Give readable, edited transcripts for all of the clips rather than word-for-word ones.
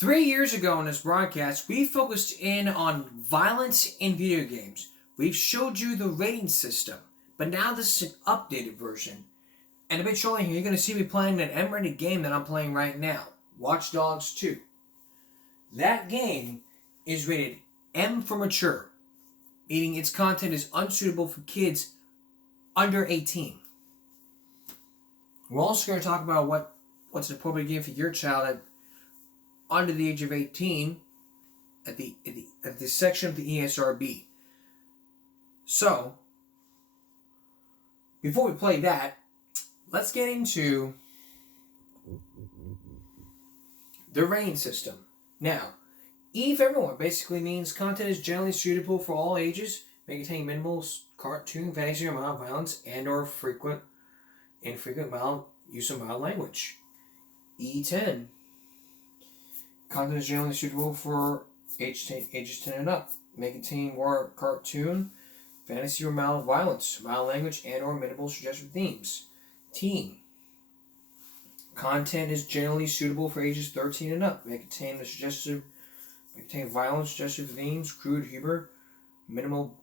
3 years ago in this broadcast, we focused in on violence in video games. We've showed you the rating system, but now this is an updated version. And a bit shortly here, you're going to see me playing an M-rated game that I'm playing right now, Watch Dogs 2. That game is rated M for mature, meaning its content is unsuitable for kids under 18. We're also going to talk about what's an appropriate game for your child at under the age of 18 at the section of the ESRB. So, before we play that, let's get into the rating system. Now, E for everyone basically means content is generally suitable for all ages, may contain minimal cartoon, fantasy, or mild violence, and/or infrequent mild use of mild language. E10. Content is generally suitable for ages 10 and up. May contain more cartoon, fantasy, or mild violence, mild language, and/or minimal suggestive themes. Teen. Content is generally suitable for ages 13 and up. May contain violence, suggestive themes, crude humor, minimal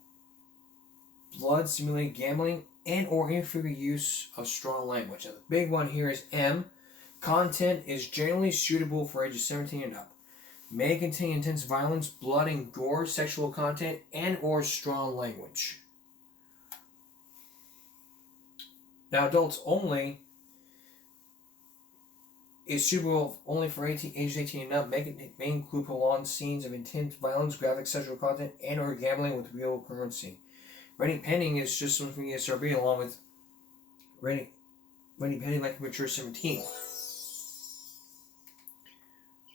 blood, simulated gambling, and/or infrequent use of strong language. Now, the big one here is M. Content is generally suitable for ages 17 and up. May contain intense violence, blood and gore, sexual content, and/or strong language. Now, adults only is suitable only for ages 18 and up. May include prolonged scenes of intense violence, graphic sexual content, and/or gambling with real currency. Rating pending is just something from the ESRB along with rating pending like mature 17.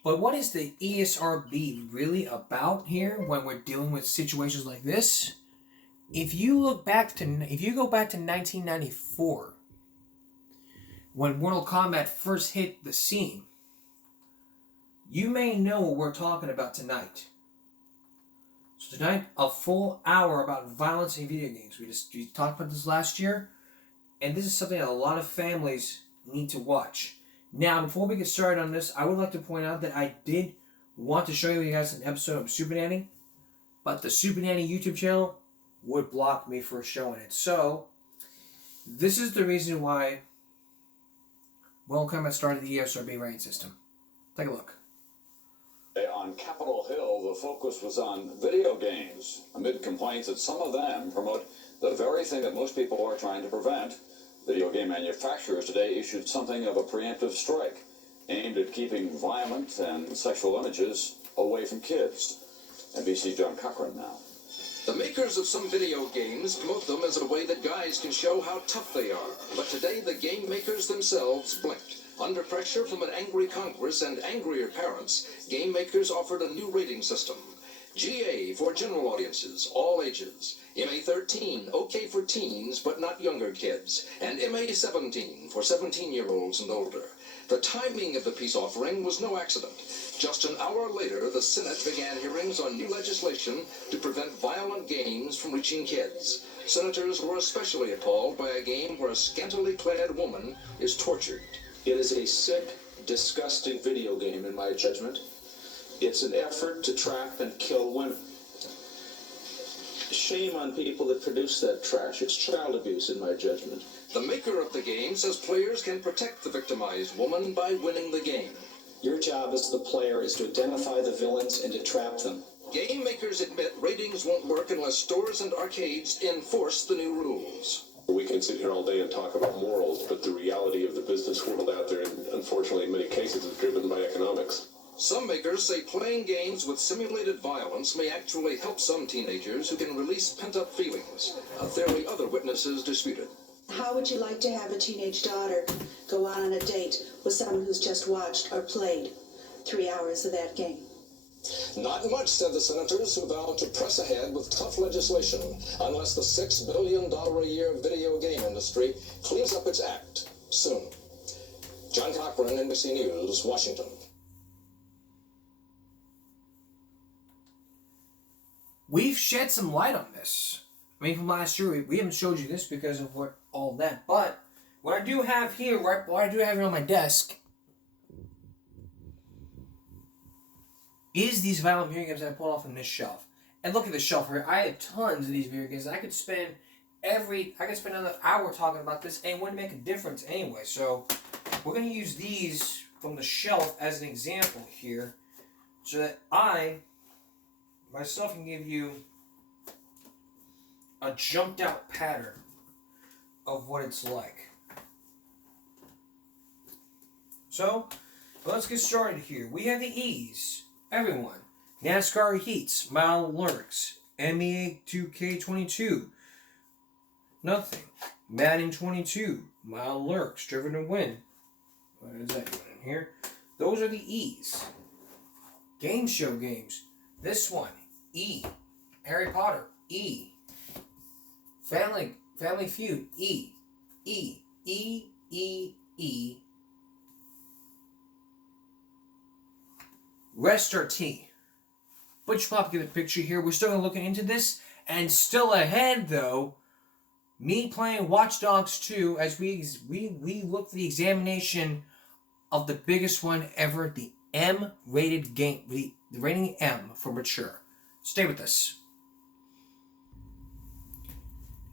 But what is the ESRB really about here when we're dealing with situations like this? If you go back to 1994, when Mortal Kombat first hit the scene, you may know what we're talking about tonight. So tonight, a full hour about violence in video games. We talked about this last year, and this is something that a lot of families need to watch. Now, before we get started on this, I would like to point out that I did want to show you guys an episode of Super Nanny, but the Super Nanny YouTube channel would block me for showing it. So, this is the reason why Mortal Kombat started the ESRB rating system. Take a look. On Capitol Hill, the focus was on video games, amid complaints that some of them promote the very thing that most people are trying to prevent. Video game manufacturers today issued something of a preemptive strike aimed at keeping violent and sexual images away from kids. NBC John Cochran now. The makers of some video games promote them as a way that guys can show how tough they are. But today, the game makers themselves blinked. Under pressure from an angry Congress and angrier parents, game makers offered a new rating system. GA for general audiences, all ages. MA13, okay for teens, but not younger kids. And MA17 for 17-year-olds and older. The timing of the peace offering was no accident. Just an hour later, the Senate began hearings on new legislation to prevent violent games from reaching kids. Senators were especially appalled by a game where a scantily clad woman is tortured. It is a sick, disgusting video game, in my judgment. It's an effort to trap and kill women. Shame on people that produce that trash. It's child abuse, in my judgment. The maker of the game says players can protect the victimized woman by winning the game. Your job as the player is to identify the villains and to trap them. Game makers admit ratings won't work unless stores and arcades enforce the new rules. We can sit here all day and talk about morals, but the reality of the business world out there, unfortunately in many cases, is driven by economics. Some makers say playing games with simulated violence may actually help some teenagers who can release pent-up feelings, a theory other witnesses disputed. How would you like to have a teenage daughter go on a date with someone who's just watched or played 3 hours of that game? Not much, said the senators, who vowed to press ahead with tough legislation unless the $6 billion a year video game industry cleans up its act soon. John Cochran, NBC News, Washington. We've shed some light on this. I mean, from last year, we haven't showed you this because of all that. But what I do have here, what I do have here on my desk, is these violent video games that I pulled off on this shelf. And look at the shelf here. I have tons of these video games. I could spend another hour talking about this and it wouldn't make a difference anyway. So we're going to use these from the shelf as an example here so that I myself can give you a jumped out pattern of what it's like. So let's get started here. We have the E's. Everyone. NASCAR Heats. Mile Lurks. NBA 2K22. Nothing. Madden 22. Mile Lurks. Driven to Win. What is that doing in here? Those are the E's. Game show games. This one. E. Harry Potter. E. Family Feud. E. E. E. E. E. Rest our T. Butch Pop, get a picture here. We're still looking into this. And still ahead, though, me playing Watch Dogs 2 as we look for the examination of the biggest one ever, the M-rated game, the rating M for mature. Stay with us.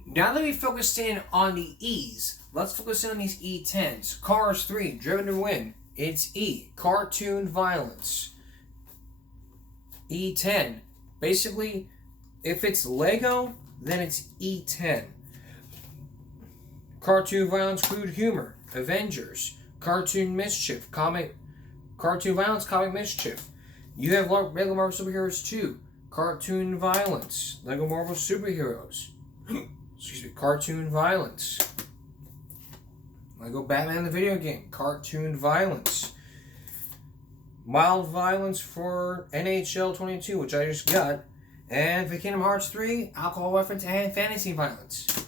Now that we focused in on the E's, let's focus in on these E10s. Cars 3, Driven to Win. It's E. Cartoon violence. E10. Basically, if it's Lego, then it's E10. Cartoon violence, crude humor. Avengers. Cartoon mischief. Cartoon violence, comic mischief. You have Lego Marvel Superheroes 2. Cartoon violence. Lego Marvel Superheroes. Excuse me. Cartoon violence. Lego Batman the video game. Cartoon violence. Mild violence for NHL 22, which I just got. And for Kingdom Hearts 3, alcohol reference and fantasy violence.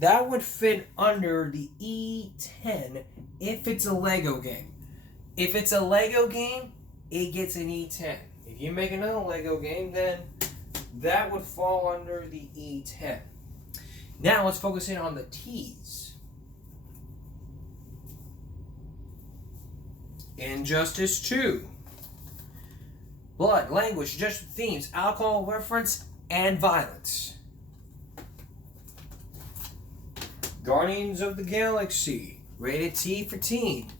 That would fit under the E10 if it's a Lego game. If it's a Lego game, it gets an E10. If you make another Lego game, then that would fall under the E10. Now let's focus in on the T's. Injustice 2. Blood, language, suggested themes, alcohol reference, and violence. Guardians of the Galaxy. Rated T for teen.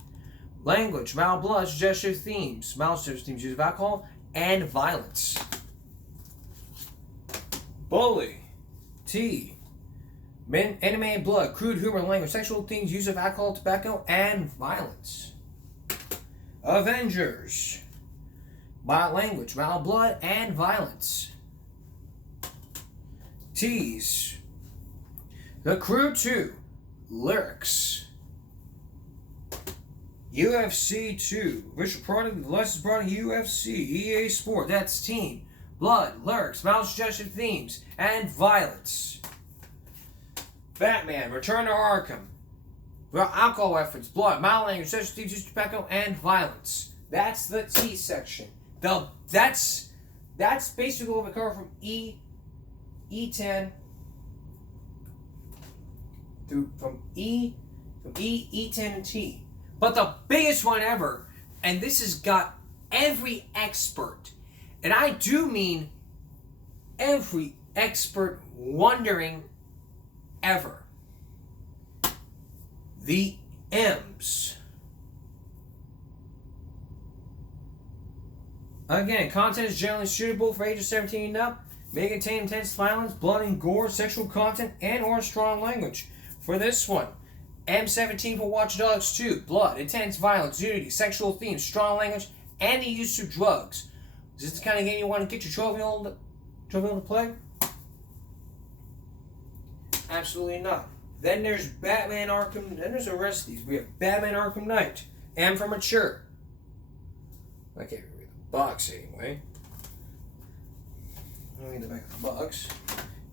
Language, mild blood, suggestive themes. Mild suggestive themes, use of alcohol, and violence. Bully. T. Animated blood, crude humor, language, sexual themes, use of alcohol, tobacco, and violence. Avengers. Mild language, mild blood, and violence. T's. The Crew 2. Lyrics. UFC 2. Richard Product, Licensed Product, UFC. EA Sport. That's teen. Blood, lyrics, mild suggestive themes, and violence. Batman, Return to Arkham. Alcohol reference, blood, mild language, sexual themes, use of tobacco, and violence. That's the T section. That's basically what we cover from E10 from E10 and T. But the biggest one ever, and this has got every expert, and I do mean every expert wondering ever. The M's. Again, content is generally suitable for ages 17 and up. May contain intense violence, blood and gore, sexual content, and or strong language. For this one, M17 for Watch Dogs 2. Blood, intense violence, nudity, sexual themes, strong language, and the use of drugs. Is this the kind of game you want to get your 12-year-old to play? Absolutely not. Then there's Batman Arkham. Then there's the rest of these. We have Batman Arkham Knight. M for mature. I can't read the box anyway. Let me get the back of the box.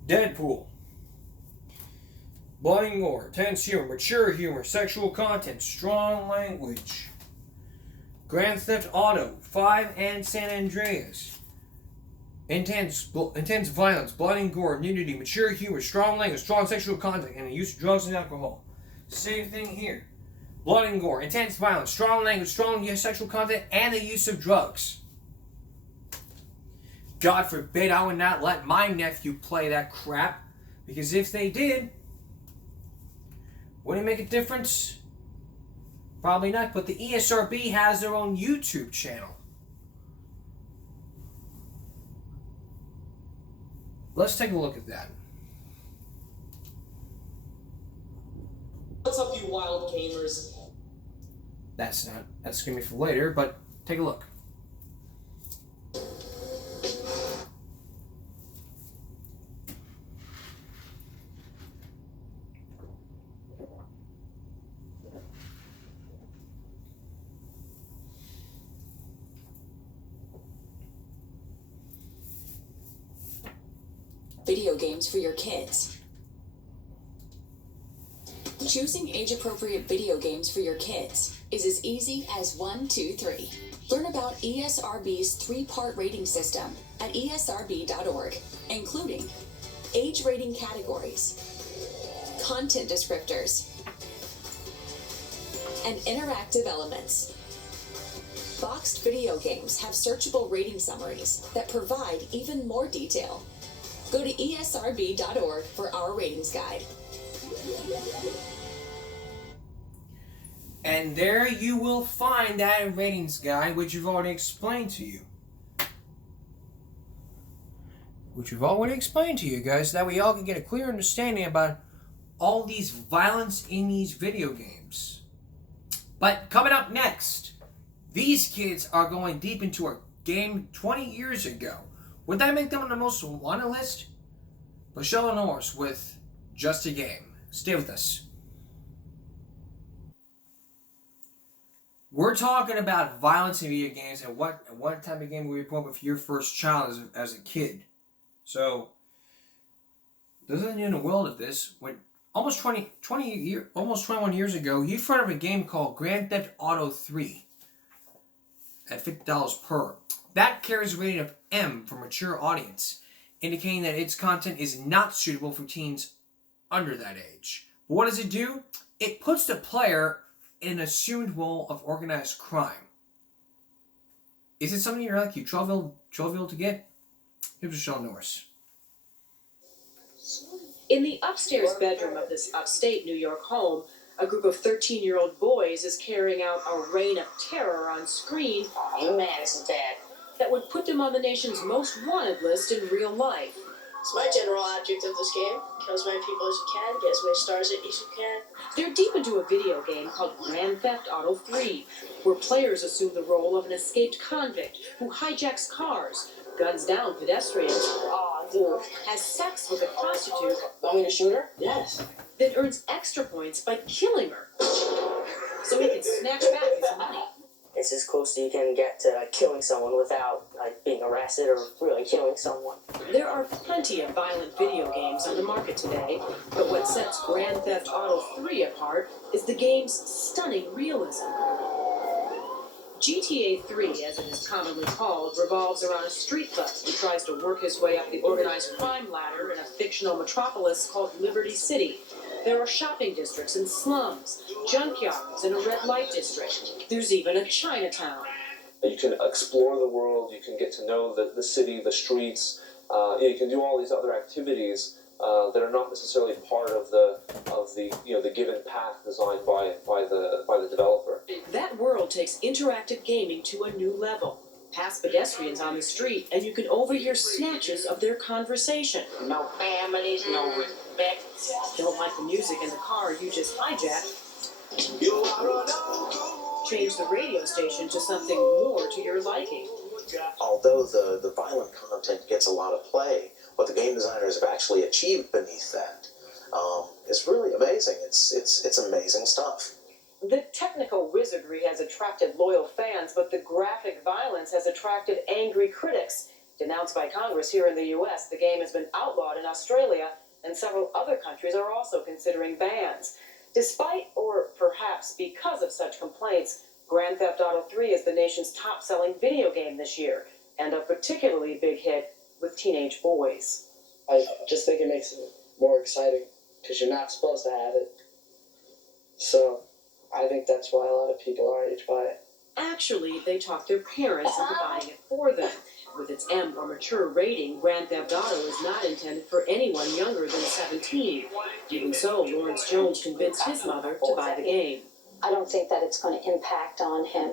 Deadpool. Blood and gore, tense humor, mature humor, sexual content, strong language. Grand Theft Auto 5 and San Andreas. Intense violence, blood and gore, nudity, mature humor, strong language, strong sexual content, and the use of drugs and alcohol. Same thing here. Blood and gore, intense violence, strong language, strong sexual content, and the use of drugs. God forbid I would not let my nephew play that crap, because if they did, would it make a difference? Probably not, but the ESRB has their own YouTube channel. Let's take a look at that. What's up, you wild gamers? That's gonna be for later, but take a look. Video games for your kids. Choosing age-appropriate video games for your kids is as easy as 1, 2, 3. Learn about ESRB's 3-part rating system at esrb.org, including age rating categories, content descriptors, and interactive elements. Boxed video games have searchable rating summaries that provide even more detail. Go to esrb.org for our ratings guide. And there you will find that ratings guide, which we've already explained to you. Guys, so that we all can get a clear understanding about all these violence in these video games. But coming up next, these kids are going deep into a game 20 years ago. Would that make them on the most wanted list? Michelle Norris with Just a Game. Stay with us. We're talking about violence in video games and what type of game will you put with your first child as a kid. So, there's nothing in the world of this. When almost 21 years ago, you've heard of a game called Grand Theft Auto 3 at $50 per. That carries a rating of M for mature audience, indicating that its content is not suitable for teens under that age. But what does it do? It puts the player in an assumed role of organized crime. Is it something you're like you 12-year-old to get? Here's Michelle Norris. In the upstairs bedroom of this upstate New York home, a group of 13-year-old boys is carrying out a reign of terror on screen. Oh, Madison, Dad. That would put them on the nation's most wanted list in real life. It's my general object of this game. Kill as many people as you can, get as many stars as you can. They're deep into a video game called Grand Theft Auto 3, where players assume the role of an escaped convict who hijacks cars, guns down pedestrians, has sex with a prostitute, Want me to shoot her? Yes. then earns extra points by killing her, so he can snatch back his money. It's as close as you can get to killing someone without being arrested or really killing someone. There are plenty of violent video games on the market today, but what sets Grand Theft Auto 3 apart is the game's stunning realism. GTA 3, as it is commonly called, revolves around a street thug who tries to work his way up the organized crime ladder in a fictional metropolis called Liberty City. There are shopping districts and slums, junkyards, and a red light district. There's even a Chinatown. You can explore the world, you can get to know the city, the streets, you can do all these other activities that are not necessarily part of the given path designed by the developer. That world takes interactive gaming to a new level. Pass pedestrians on the street, and you can overhear snatches of their conversation. No families, no respect. Don't like the music in the car you just hijacked? Change the radio station to something more to your liking. Although the violent content gets a lot of play, what the game designers have actually achieved beneath that is really amazing. It's amazing stuff. The technical wizardry has attracted loyal fans, but the graphic violence has attracted angry critics. Denounced by Congress here in the U.S., the game has been outlawed in Australia, and several other countries are also considering bans. Despite, or perhaps because of such complaints, Grand Theft Auto 3 is the nation's top-selling video game this year, and a particularly big hit with teenage boys. I just think it makes it more exciting, because you're not supposed to have it. So, I think that's why a lot of people our age buy it. Actually, they talk their parents into buying it for them. With its M or mature rating, Grand Theft Auto is not intended for anyone younger than 17. Even so, Lawrence Jones convinced his mother to buy the game. I don't think that it's going to impact on him.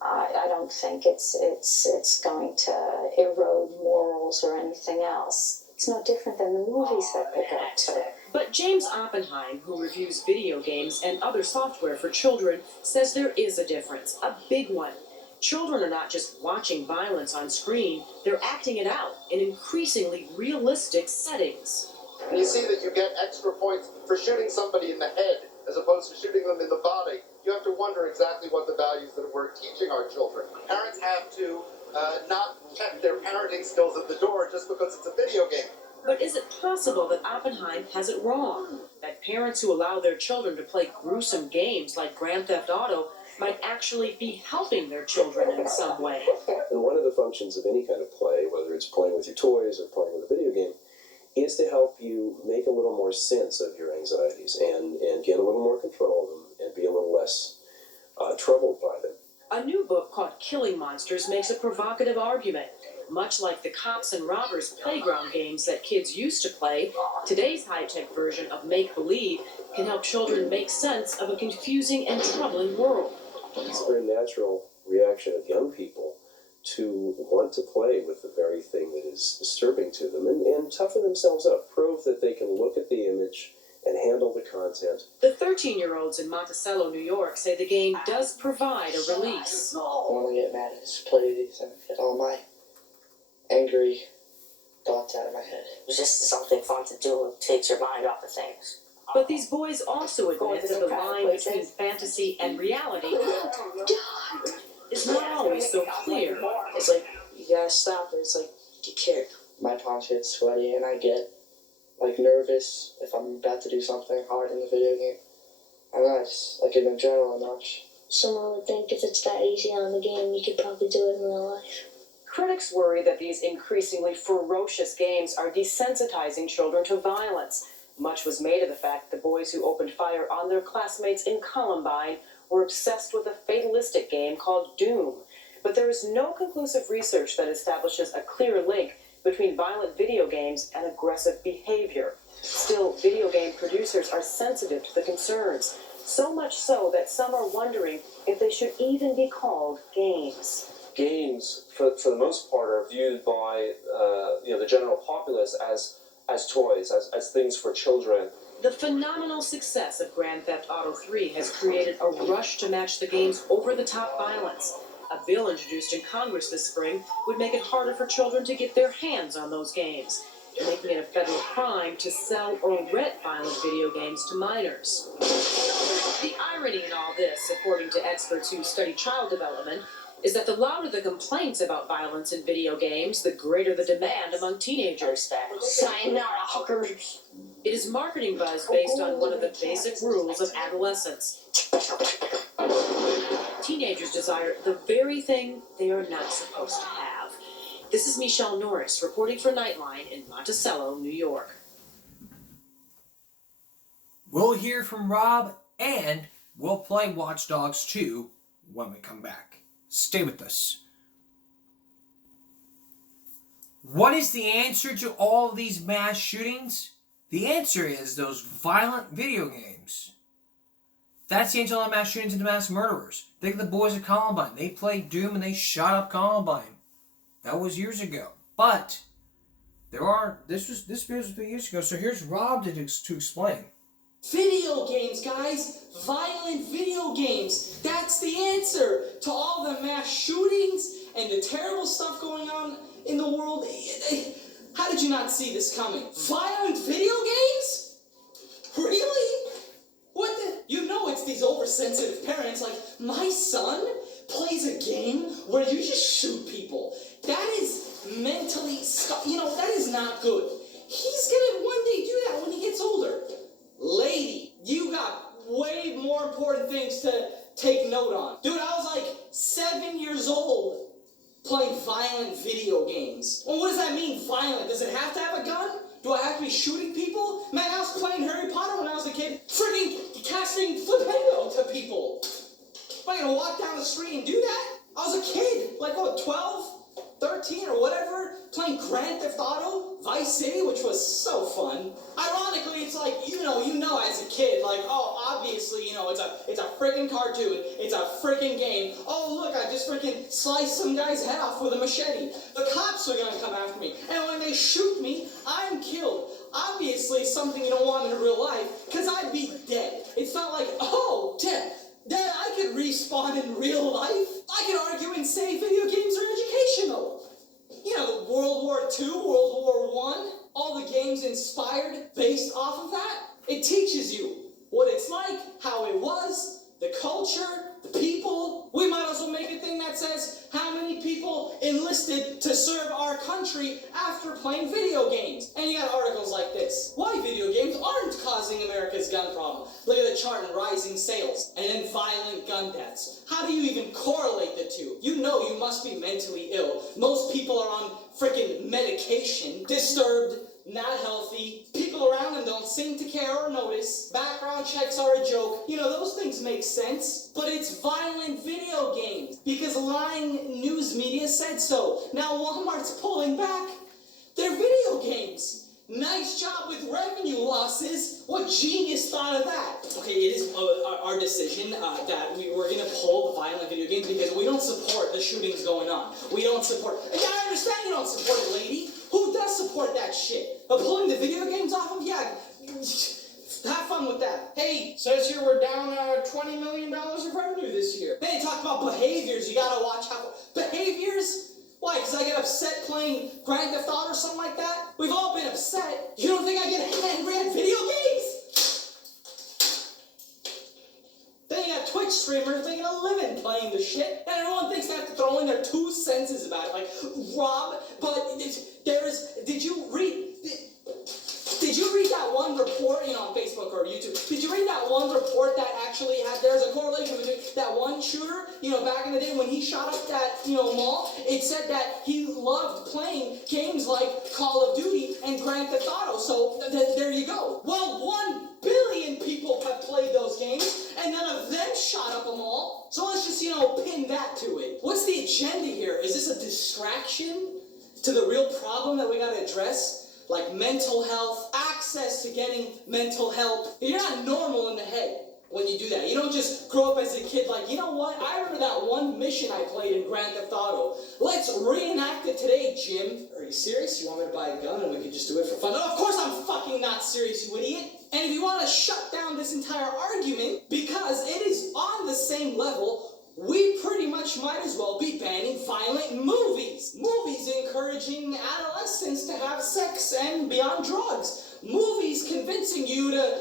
I don't think it's going to erode morals or anything else. It's no different than the movies that they go to. But James Oppenheim, who reviews video games and other software for children, says there is a difference, a big one. Children are not just watching violence on screen, they're acting it out in increasingly realistic settings. And you see that you get extra points for shooting somebody in the head as opposed to shooting them in the body. You have to wonder exactly what the values that we're teaching our children. Parents have to not check their parenting skills at the door just because it's a video game. But is it possible that Oppenheim has it wrong? That parents who allow their children to play gruesome games like Grand Theft Auto might actually be helping their children in some way? And one of the functions of any kind of play, whether it's playing with your toys or playing with a video game, is to help you make a little more sense of your anxieties and get a little more control of them and be a little less troubled by them. A new book called Killing Monsters makes a provocative argument. Much like the cops and robbers playground games that kids used to play, today's high-tech version of make-believe can help children make sense of a confusing and troubling world. It's a very natural reaction of young people to want to play with the very thing that is disturbing to them and toughen themselves up, prove that they can look at the image and handle the content. The 13-year-olds in Monticello, New York say the game does provide a release. I want to get mad and just play these and get all my angry thoughts out of my head. It's just something fun to do and takes your mind off of things. But these boys also admit that the line between fantasy and reality is not always so clear. It's like, you gotta stop it. It's like, get kicked. My palms get sweaty and I get like nervous if I'm about to do something hard in the video game. I don't know, it's like an adrenaline rush. Someone would think if it's that easy on the game, you could probably do it in real life. Critics worry that these increasingly ferocious games are desensitizing children to violence. Much was made of the fact that the boys who opened fire on their classmates in Columbine were obsessed with a fatalistic game called Doom. But there is no conclusive research that establishes a clear link between violent video games and aggressive behavior. Still, video game producers are sensitive to the concerns, so much so that some are wondering if they should even be called games. Games, for the most part, are viewed by the general populace as toys, as things for children. The phenomenal success of Grand Theft Auto 3 has created a rush to match the game's over-the-top violence. A bill introduced in Congress this spring would make it harder for children to get their hands on those games, making it a federal crime to sell or rent violent video games to minors. The irony in all this, according to experts who study child development, is that the louder the complaints about violence in video games, the greater the demand among teenagers. Sayonara, hookers. It is marketing buzz based on one of the basic rules of adolescence. Teenagers desire the very thing they are not supposed to have. This is Michelle Norris reporting for Nightline in Monticello, New York. We'll hear from Rob and we'll play Watch Dogs 2 when we come back. Stay with us. What is the answer to all of these mass shootings? The answer is those violent video games. That's the answer to all the mass shootings and the mass murderers. Think of the boys at Columbine. They played Doom and they shot up Columbine. That was years ago. But this was 3 years ago. So here's Rob to explain. Video games, guys! Violent video games! That's the answer to all the mass shootings and the terrible stuff going on in the world. How did you not see this coming? Violent video games? Really? What the? You know it's these oversensitive parents like, my son plays a game where you just shoot people. That is mentally, that is not good. He's gonna one day do that when he gets older. Lady, you got way more important things to take note on. Dude, I was like 7 years old playing violent video games. Well, what does that mean, violent? Does it have to have a gun? Do I have to be shooting people? Man, I was playing Harry Potter when I was a kid, friggin' casting flipendo to people. Am I gonna walk down the street and do that? I was a kid, like what, 12, 13 or whatever, playing Grand Theft Auto, Vice City, which was so fun. Ironically, it's like, you know as a kid, like, oh, obviously, it's a freaking cartoon, it's a freaking game. Oh, look, I just freaking sliced some guy's head off with a machete. The cops are gonna come after me, and when they shoot me, I'm killed. Obviously, something you don't want in real life, because I'd be dead. It's not like, oh, Dad, I could respawn in real life. I could argue and say video games are educational. You know, World War II, World War I, all the games inspired based off of that. It teaches you what it's like, how it was, the culture, the people. We might as well make a thing that says how many people enlisted to serve our country after playing video games. And you got articles like this. Why video games aren't causing America's gun problem. Look at the chart in rising sales and then violent gun deaths. How do you even correlate the two? You know you must be mentally ill. Most people are on freaking medication, disturbed, not healthy. People around them don't seem to care or notice. Background checks are a joke. You know, those things make sense. But it's violent video games because lying news media said so. Now Walmart's pulling back their video games. Nice job with revenue losses. What genius thought of that? Okay, it is our decision that we're going to pull the violent video games because we don't support the shootings going on. We don't support... Yeah, I understand you don't support it, lady. Who does support that shit? But pulling the video games off of? Yeah, have fun with that. Hey, says here we're down $20 million of revenue this year. They talk about behaviors. You gotta watch how... Behaviors? Why? Because I get upset playing Grand Theft Auto or something like that? We've all been upset. You don't think I get angry at video games? Then you got Twitch streamers making a living playing the shit, and everyone thinks they have to throw in their 2 cents about it. Like, Rob, but did you read that one report, on Facebook or YouTube? Did you read that one report that actually had, there's a correlation between that one shooter, back in the day when he shot up that, mall, it said that he loved playing games like Call of Duty and Grand Theft Auto, so there you go. Well, 1 billion people have played those games, and none of them shot up a mall, so let's just, pin that to it. What's the agenda here? Is this a distraction to the real problem that we gotta address? Like mental health, access to getting mental help. You're not normal in the head when you do that. You don't just grow up as a kid like, you know what? I remember that one mission I played in Grand Theft Auto. Let's reenact it today, Jim. Are you serious? You want me to buy a gun and we can just do it for fun? No, of course I'm fucking not serious, you idiot. And if you want to shut down this entire argument, because it is on the same level, we pretty much might as well be banning violent movies. Movies encouraging adolescents to have sex and be on drugs. Movies convincing you to,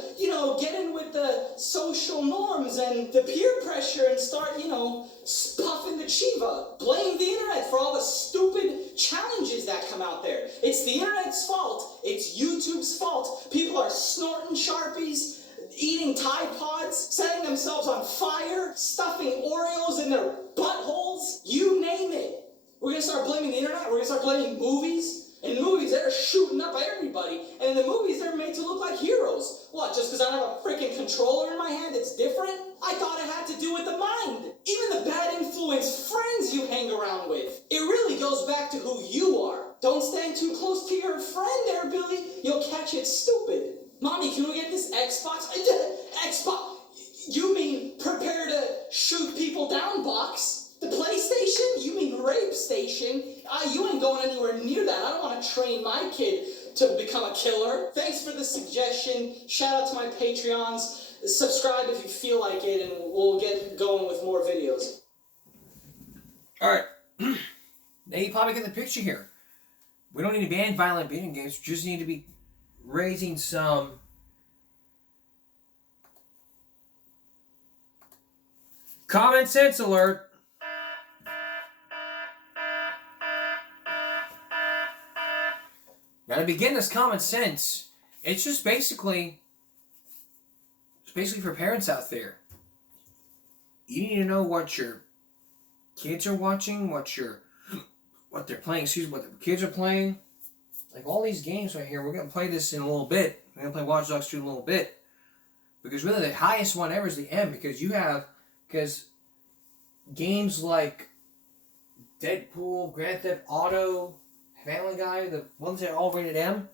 get in with the social norms and the peer pressure and start, puffing the chiva. Blame the internet for all the stupid challenges that come out there. It's the internet's fault. It's YouTube's fault. People are snorting Sharpies, eating Tide Pods, setting themselves on fire, stuffing Oreos in their buttholes, you name it. We're gonna start blaming the internet, we're gonna start blaming movies. In movies, they're shooting up everybody, and in the movies, they're made to look like heroes. What, just because I don't have a freaking controller in my hand, it's different? I thought it had to do with the mind. Even the bad influence friends you hang around with. It really goes back to who you are. Don't stand too close to your friend there, Billy. You'll catch it stupid. Mommy, can we get this Xbox? Xbox? You mean prepare to shoot people down box? The PlayStation? You mean rape station? You ain't going anywhere near that. I don't want to train my kid to become a killer. Thanks for the suggestion. Shout out to my Patreons. Subscribe if you feel like it, and we'll get going with more videos. Alright. Now you probably get the picture here. We don't need to ban violent video games. We just need to be raising some common sense alert. Now to begin this common sense, it's just basically for parents out there. You need to know what your kids are watching, what they're playing, what the kids are playing. Like all these games right here, we're going to play this in a little bit. We're going to play Watch Dogs 2 in a little bit. Because really the highest one ever is the M, because games like Deadpool, Grand Theft Auto, Family Guy, the ones that are all rated M,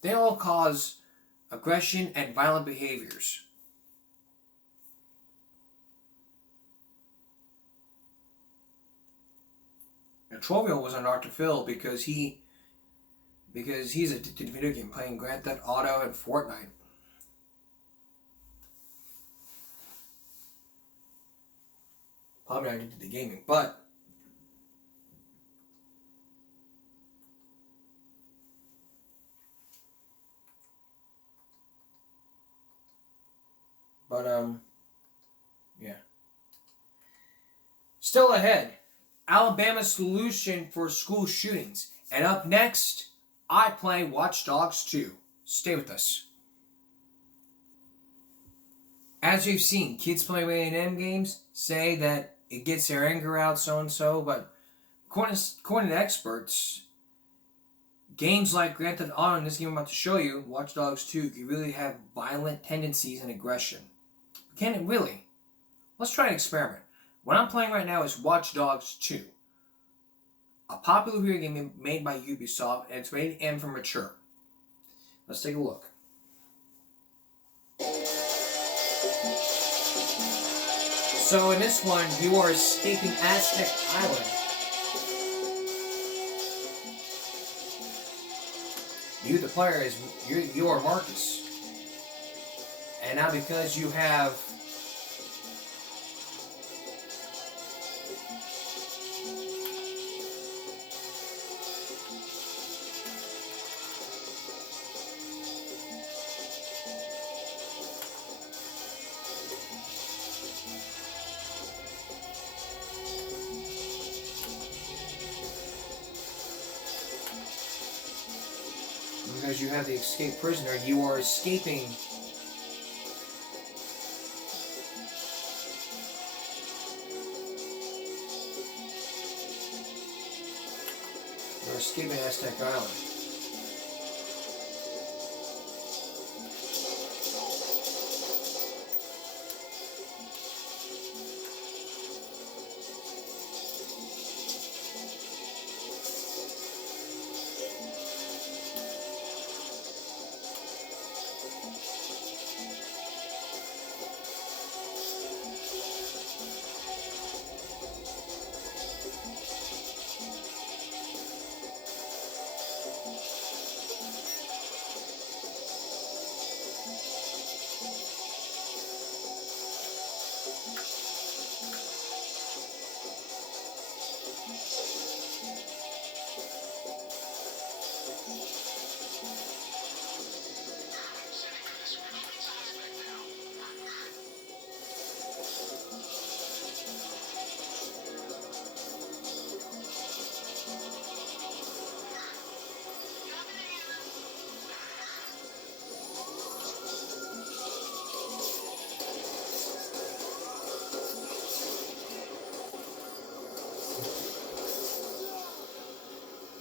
they all cause aggression and violent behaviors. And Trovial was on Dr. Phil because he's addicted to video game, playing Grand Theft Auto and Fortnite. Probably not addicted to gaming, but yeah. Still ahead, Alabama's solution for school shootings. And up next, I play Watch Dogs 2. Stay with us. As we've seen, kids playing A&M games say that it gets their anger out, so-and-so, but according to experts, games like Grand Theft Auto, and this game I'm about to show you, Watch Dogs 2, can really have violent tendencies and aggression. Can it really? Let's try an experiment. What I'm playing right now is Watch Dogs 2. A popular video game made by Ubisoft, and it's rated M for mature. Let's take a look. So in this one, you are escaping Aztec Island. You, the player, you are Marcus. And now because you have the escaped prisoner, you are escaping Aztec Island.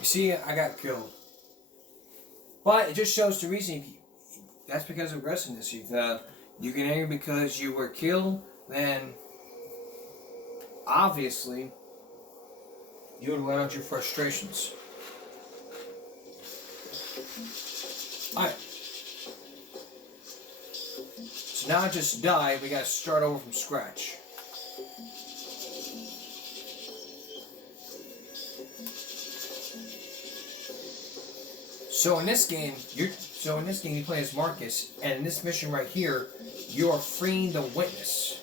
See, I got killed. But it just shows the reason. That's because of aggressiveness. If you get angry because you were killed, then obviously you would let out your frustrations. Alright. So now I just died. We gotta start over from scratch. So in this game, you play as Marcus, and in this mission right here, you are freeing the witness.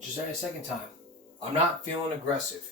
Just a second time. I'm not feeling aggressive.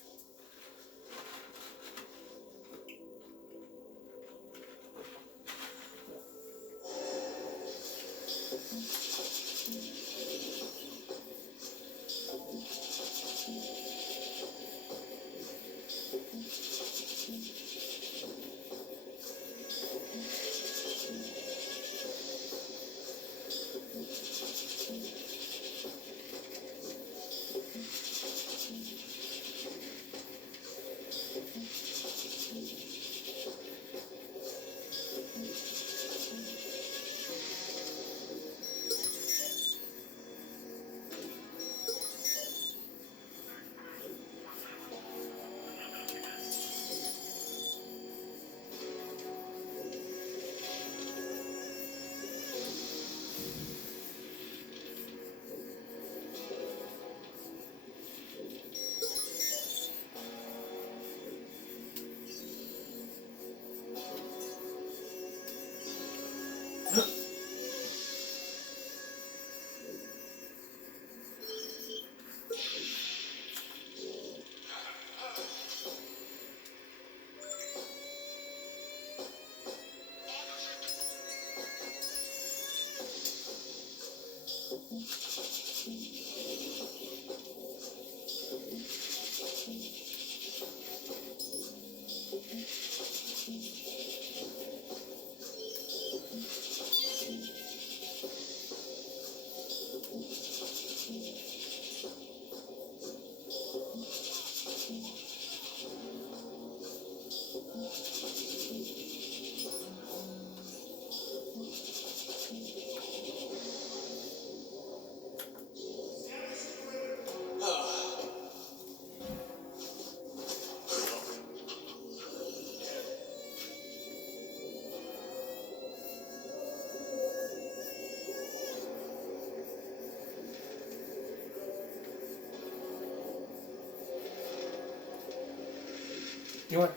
You know what?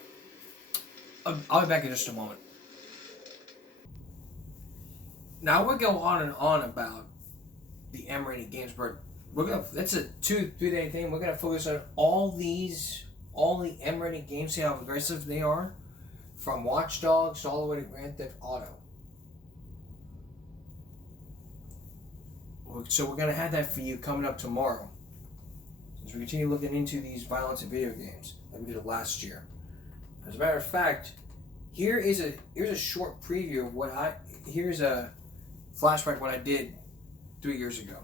I'll be back in just a moment. Now we'll go on and on about the M-rated games, but that's a 2-3 day thing. We're gonna focus on all the M-rated games, see how aggressive they are, from Watch Dogs all the way to Grand Theft Auto. So we're gonna have that for you coming up tomorrow, as we continue looking into these violence in video games like we did last year. As a matter of fact, here's a short preview of here's a flashback of what I did 3 years ago.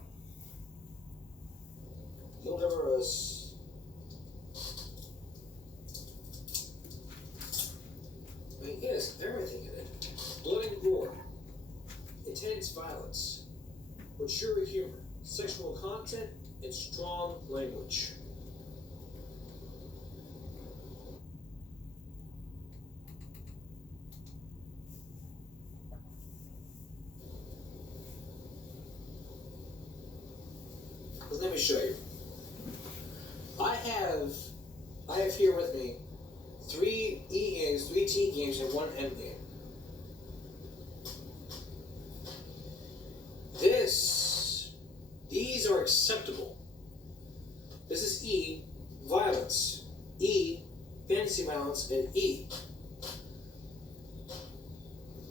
You'll never yes, everything in it. Blood and gore, intense violence, mature humor, sexual content, and strong language. Let me show you. I have here with me 3 E games, 3 T games, and 1 M game. These are acceptable. This is E, violence, E, fantasy violence, and E,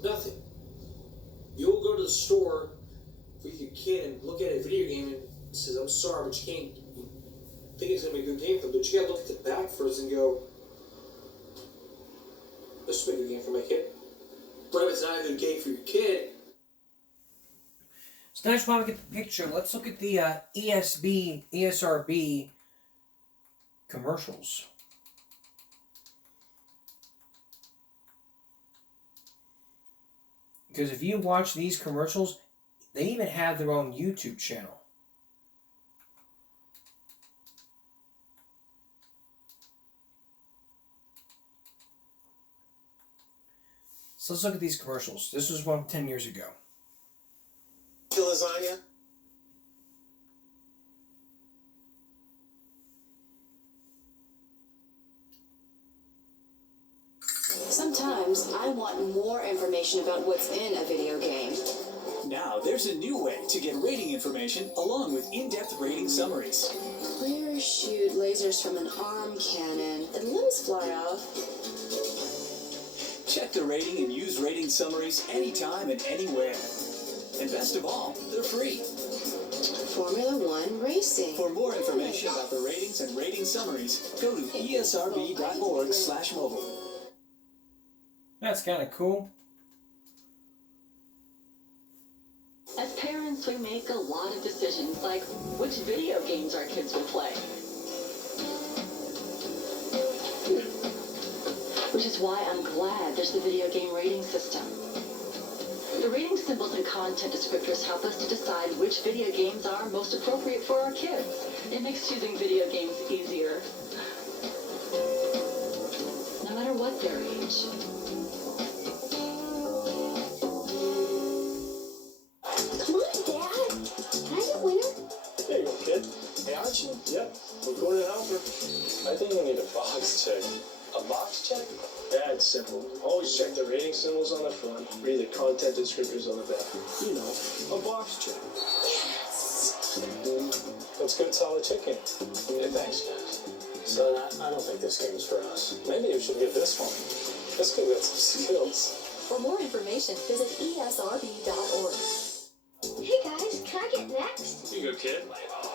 nothing. You'll go to the store with your kid and look at a video game and says, I'm sorry, but you can't think it's going to be a good game for them, but you got to look at the back first and go, this will be a good game for my kid. But if it's not a good game for your kid. So next while we get the picture, let's look at the ESRB commercials. Because if you watch these commercials, they even have their own YouTube channel. So let's look at these commercials. This was one 10 years ago. Lasagna? Sometimes I want more information about what's in a video game. Now, there's a new way to get rating information along with in-depth rating summaries. Players shoot lasers from an arm cannon and limbs fly off. Check the rating and use rating summaries anytime and anywhere. And best of all, they're free. Formula One Racing. For more information about the ratings and rating summaries, go to esrb.org/mobile. That's kind of cool. As parents, we make a lot of decisions, like which video games our kids will play. Which is why I'm glad there's the video game rating system. The rating symbols and content descriptors help us to decide which video games are most appropriate for our kids. It makes choosing video games easier. No matter what their age. Come on, Dad. Can I get winner? There you go, kid. Hey, aren't you? Yep. We're going to help her. I think we need a box check. A box check? That's simple. Always check the rating symbols on the front, read the content descriptors on the back. You know, a box check. Yes! That's good, solid chicken. Hey, thanks, guys. Son, I don't think this game's for us. Maybe you should get this one. This kid got some skills. For more information, visit esrb.org. Hey guys, can I get next? You go, kid.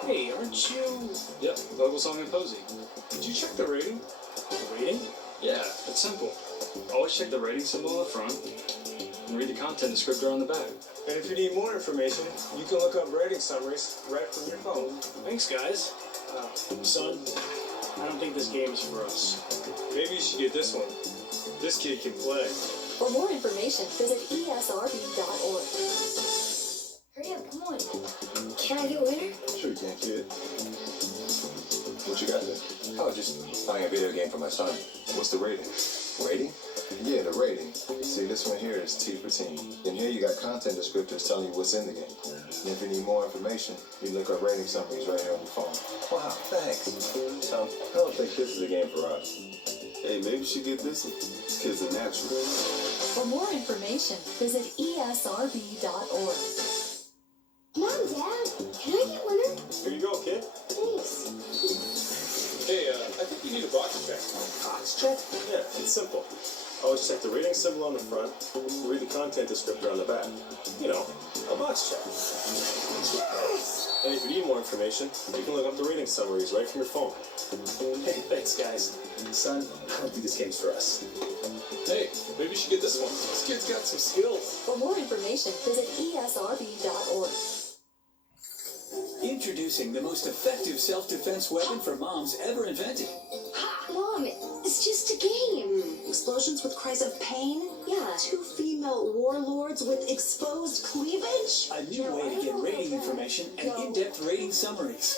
Hey, aren't you? Yep, Vogelsong and Posey. Did you check the rating? The rating? Yeah, it's simple. Always check the rating symbol on the front and read the content descriptor on the back. And if you need more information, you can look up rating summaries right from your phone. Thanks, guys. Son, I don't think this game is for us. Maybe you should get this one. This kid can play. For more information, visit esrb.org. Hurry up, come on. Can I get winner? Sure you can, kid. What you got there? Oh, just buying a video game for my son. What's the rating? Rating? Yeah, the rating. See, this one here is T for teen. And here you got content descriptors telling you what's in the game. And if you need more information, you look up rating summaries right here on your phone. Wow, thanks. So, I don't think this is a game for us. Hey, maybe you should get this one. This kid's a natural. For more information, visit esrb.org. Mom, Dad, can I get winner? Here you go, kid. Thanks. Hey, I think you need a box check. Box check? Yeah, it's simple. Always check the rating symbol on the front, read the content descriptor on the back. You know, a box check. And if you need more information, you can look up the rating summaries right from your phone. Hey, thanks, guys. Son, I don't think this game's for us. Hey, maybe you should get this one. This kid's got some skills. For more information, visit esrb.org. Introducing the most effective self-defense weapon for moms ever invented. Mom, it's just a game. Explosions with cries of pain? Yeah. 2 female warlords with exposed cleavage? A new way to get rating information and in-depth rating summaries.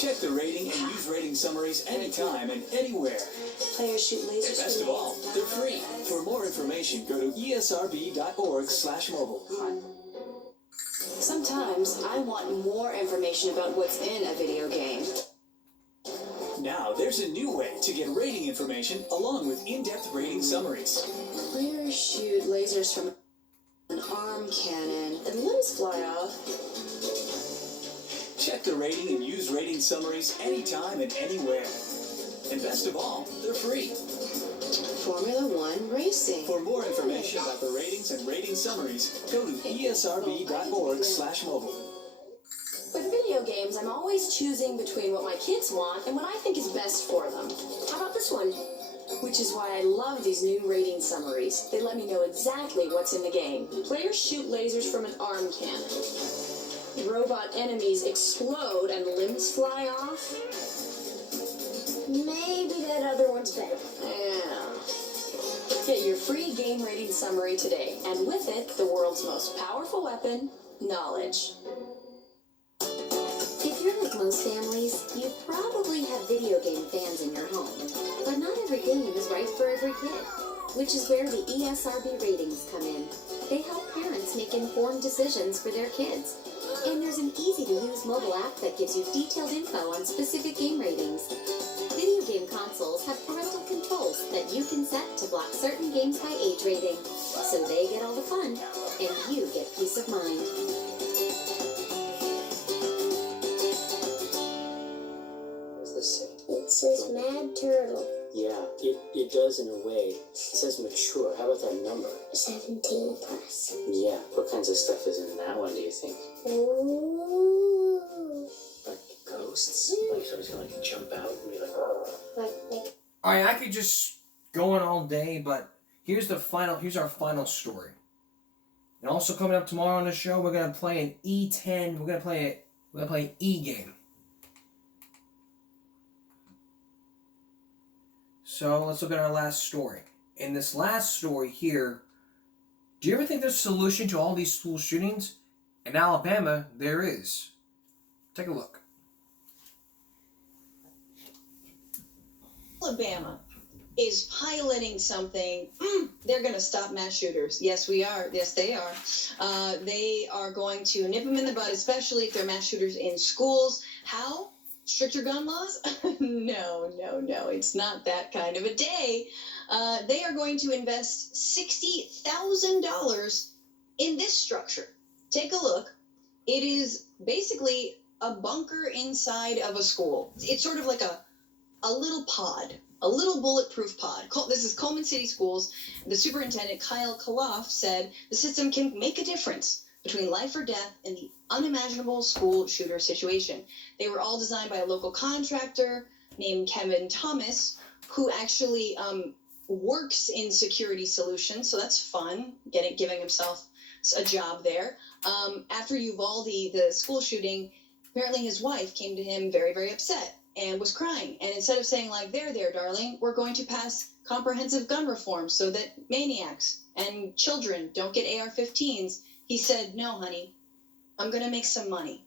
Check the rating and use rating summaries anytime and anywhere. Players shoot lasers. And best of all, they're free. For more information, go to esrb.org/mobile. Sometimes I want more information about what's in a video game. Now, there's a new way to get rating information along with in-depth rating summaries. Players shoot lasers from an arm cannon and limbs fly off. Check the rating and use rating summaries anytime and anywhere. And best of all, they're free. Formula One Racing. For more information about the ratings and rating summaries, go to esrb.org/mobile. With video games, I'm always choosing between what my kids want and what I think is best for them. How about this one? Which is why I love these new rating summaries. They let me know exactly what's in the game. Players shoot lasers from an arm cannon. Robot enemies explode and limbs fly off. Maybe that other one's better. Yeah. Get your free game rating summary today, and with it, the world's most powerful weapon, knowledge. If you're like most families, you probably have video game fans in your home. But not every game is right for every kid, which is where the ESRB ratings come in. They help parents make informed decisions for their kids. And there's an easy-to-use mobile app that gives you detailed info on specific game ratings. Video game and consoles have parental controls that you can set to block certain games by age rating. So they get all the fun, and you get peace of mind. What does this say? It says Mad Turtle. Yeah, it does in a way. It says mature. How about that number? 17 plus. Yeah, what kinds of stuff is in that one, do you think? Ooh. Like ghosts? Like somebody's gonna jump out and be like, Like, Alright, I could just go on all day, but here's our final story. And also coming up tomorrow on the show, we're gonna play an E10. We're gonna play an E game. So let's look at our last story. In this last story here, do you ever think there's a solution to all these school shootings? In Alabama, there is. Take a look. Alabama is piloting something. They're going to stop mass shooters. Yes, we are. Yes, they are. They are going to nip them in the bud, especially if they're mass shooters in schools. How? Stricter gun laws? No. It's not that kind of a day. They are going to invest $60,000 in this structure. Take a look. It is basically a bunker inside of a school. It's sort of like a little pod, a little bulletproof pod. This is Coleman City Schools. The superintendent, Kyle Kaloff, said the system can make a difference between life or death in the unimaginable school shooter situation. They were all designed by a local contractor named Kevin Thomas, who actually works in security solutions, so that's fun, giving himself a job there. After Uvalde, the school shooting, apparently his wife came to him very, very upset and was crying. And instead of saying, like, there, darling, we're going to pass comprehensive gun reform so that maniacs and children don't get AR-15s, he said, no, honey, I'm going to make some money.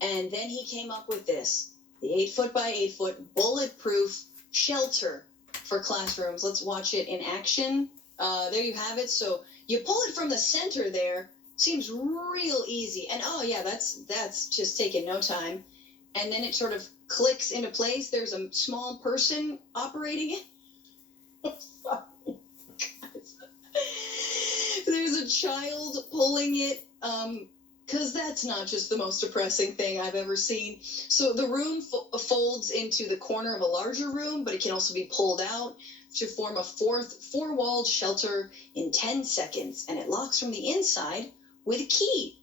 And then he came up with this, the 8-foot by 8-foot bulletproof shelter for classrooms. Let's watch it in action. There you have it. So you pull it from the center there. Seems real easy. And oh yeah, that's just taking no time. And then it sort of clicks into place. There's a small person operating it. There's a child pulling it. Because that's not just the most depressing thing I've ever seen. So the room folds into the corner of a larger room, but it can also be pulled out to form a four-walled shelter in 10 seconds, and it locks from the inside with a key.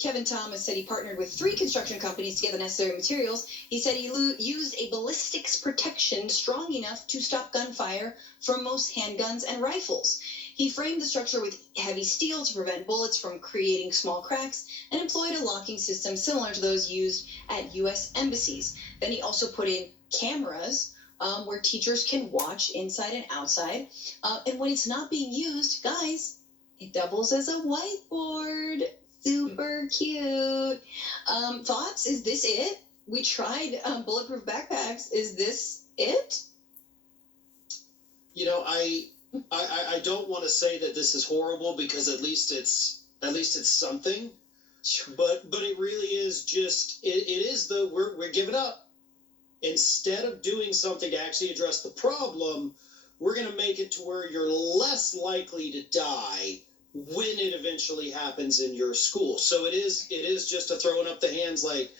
Kevin Thomas said he partnered with 3 construction companies to get the necessary materials. He said he used a ballistics protection strong enough to stop gunfire from most handguns and rifles. He framed the structure with heavy steel to prevent bullets from creating small cracks and employed a locking system similar to those used at U.S. embassies. Then he also put in cameras where teachers can watch inside and outside. And when it's not being used, guys, it doubles as a whiteboard. Super cute. Thoughts? Is this it? We tried bulletproof backpacks. Is this it? You know, I don't want to say that this is horrible because at least it's something, but it really is just it is we're giving up. Instead of doing something to actually address the problem, we're going to make it to where you're less likely to die when it eventually happens in your school. So it is just a throwing up the hands like,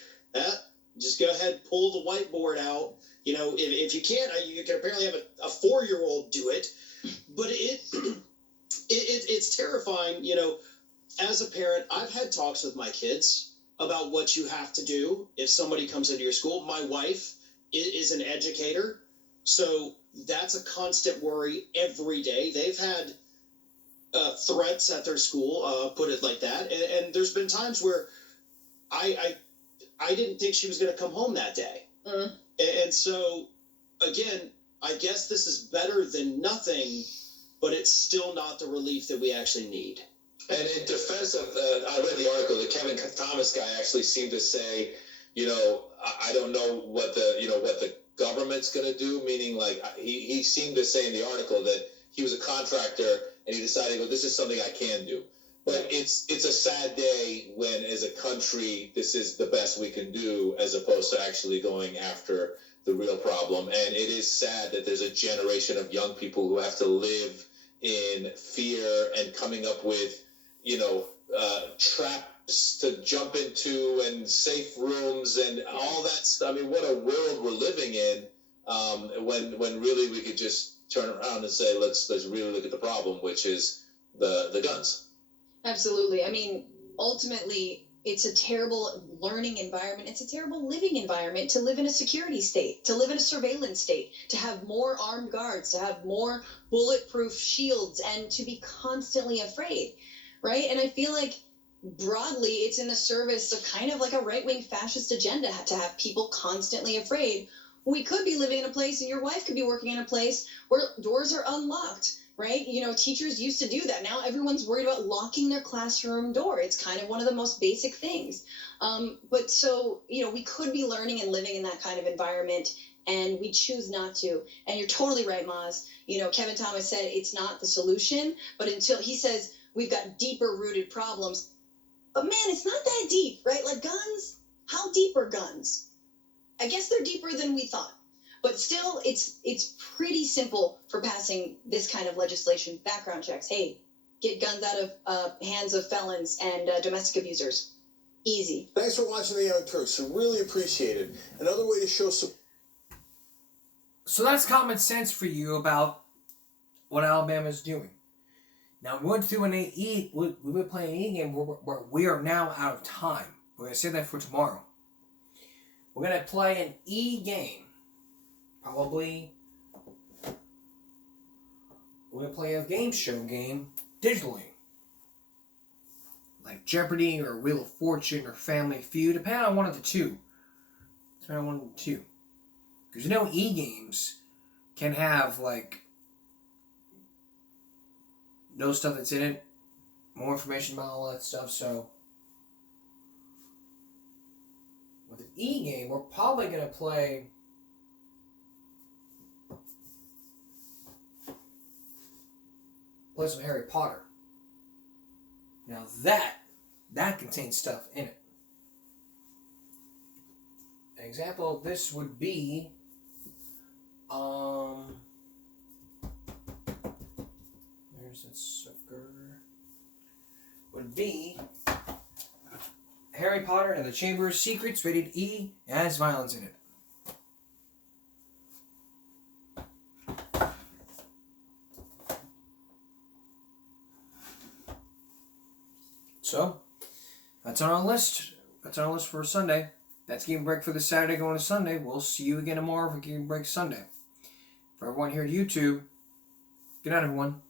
just go ahead, pull the whiteboard out. You know, if you can't, you can apparently have a 4-year-old do it. But it's terrifying. You know, as a parent, I've had talks with my kids about what you have to do if somebody comes into your school. My wife is an educator, so that's a constant worry every day. They've had threats at their school, put it like that, and there's been times where I didn't think she was going to come home that day. And so, again, I guess this is better than nothing, but it's still not the relief that we actually need. And in defense of, I read the article, the Kevin Thomas guy actually seemed to say, you know, I don't know what the government's going to do, meaning like he seemed to say in the article that he was a contractor and he decided, well, this is something I can do. But it's a sad day when, as a country, this is the best we can do, as opposed to actually going after the real problem. And it is sad that there's a generation of young people who have to live in fear and coming up with, traps to jump into and safe rooms and all that stuff. I mean, what a world we're living in, when really we could just turn around and say, let's really look at the problem, which is the guns. Absolutely. I mean, ultimately, it's a terrible learning environment. It's a terrible living environment to live in a security state, to live in a surveillance state, to have more armed guards, to have more bulletproof shields, and to be constantly afraid, right? And I feel like broadly, it's in the service of kind of like a right-wing fascist agenda to have people constantly afraid. We could be living in a place, and your wife could be working in a place where doors are unlocked, right? Teachers used to do that. Now everyone's worried about locking their classroom door. It's kind of one of the most basic things. But so, we could be learning and living in that kind of environment, and we choose not to. And you're totally right, Maz. Kevin Thomas said it's not the solution, but until he says we've got deeper rooted problems. But man, it's not that deep, right? Like guns, how deep are guns? I guess they're deeper than we thought. But still, it's pretty simple for passing this kind of legislation. Background checks. Hey, get guns out of hands of felons and domestic abusers. Easy. Thanks for watching the Young Turks. I really appreciate it. Another way to show support. So that's common sense for you about what Alabama's doing. Now, we went through we've been playing an E game where we are now out of time. We're going to save that for tomorrow. We're going to play an E game. Probably, we're going to play a game show game digitally. Like Jeopardy or Wheel of Fortune or Family Feud, depending on one of the two. Because E games can have, no stuff that's in it, more information about all that stuff, so. With an E game, we're probably going to play some Harry Potter. Now that contains stuff in it. An example of this would be there's that sucker. Would be Harry Potter and the Chamber of Secrets, rated E, has violence in it. So, that's on our list. That's on our list for Sunday. That's Game Break for this Saturday going to Sunday. We'll see you again tomorrow for Game Break Sunday. For everyone here at YouTube, good night, everyone.